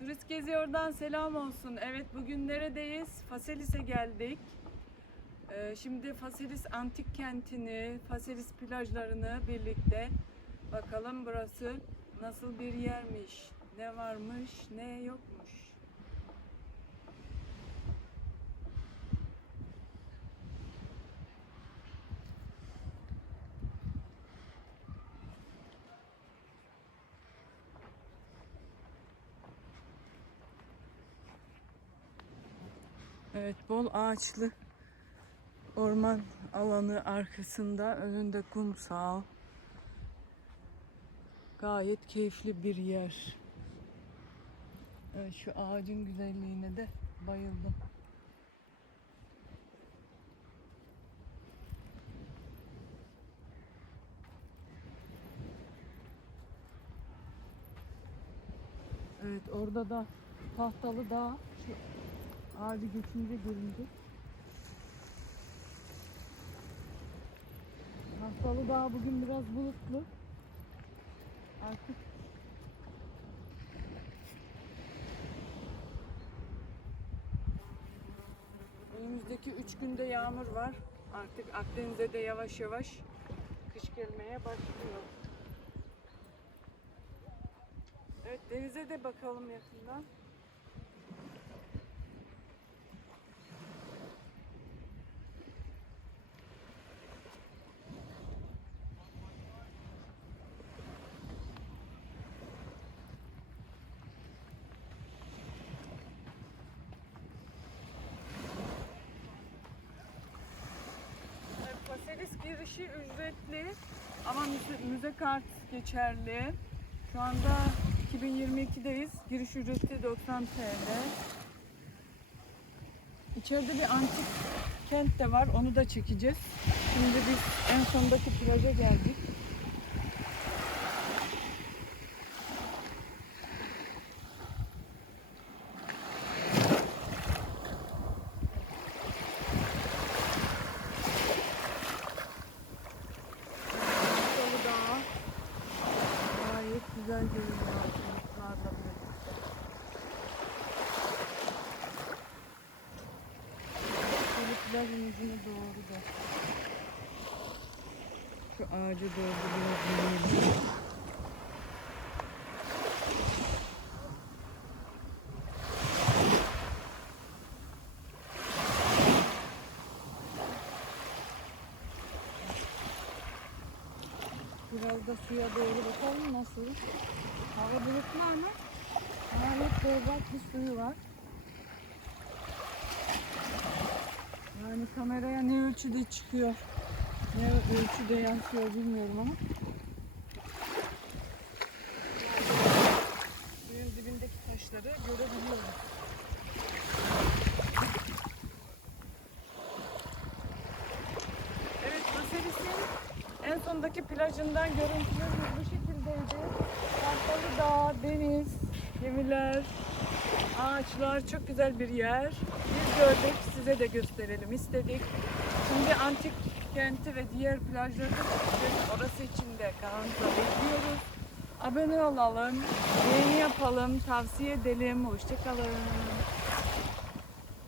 Turist Geziyor'dan selam olsun. Evet bugün neredeyiz? Faselis'e geldik. Ee, şimdi Faselis antik kentini, Faselis plajlarını birlikte bakalım burası nasıl bir yermiş, ne varmış, ne yokmuş. Evet bol ağaçlı orman alanı arkasında önünde kumsal. Gayet keyifli bir yer. Evet şu ağacın güzelliğine de bayıldım. Evet orada da tahtalı dağ şu ağacı geçince göründü. Tahtalı dağ bugün biraz bulutlu. Artık önümüzdeki üç günde yağmur var. Artık Akdeniz'e de yavaş yavaş kış gelmeye başlıyor. Evet denize de bakalım yakından. Evet, Paselis girişi ücretli ama müze, müze kart geçerli. Şu anda 2022'deyiz. Giriş ücreti 90 TL. İçeride bir antik kent de var. Onu da çekeceğiz. Şimdi biz en sondaki plaja geldik. Dolu Dağı. Gayet güzel görünüyor ağaçlarla birlikte. Şöyle plajın ucuna doğru da. Şu ağacı doğru biraz da suya doğru bakalım nasıl. Hava bulutlu ama gayet berrak bir suyu var. Yani kameraya ne ölçüde çıkıyor, ne ölçüde yansıyor bilmiyorum ama. Suyun dibindeki taşları görebiliyorum. Evet, Maselis'in en sondaki plajından görüntülerimiz bu şekildeydi. Tahtalı dağ, deniz, gemiler, ağaçlar çok güzel bir yer. Biz gördük, size de gösterelim istedik. Şimdi antik kenti ve diğer plajları. Orası için de kanalımıza bekliyoruz. Abone olalım, beğeni yapalım, tavsiye edelim. Hoşçakalın.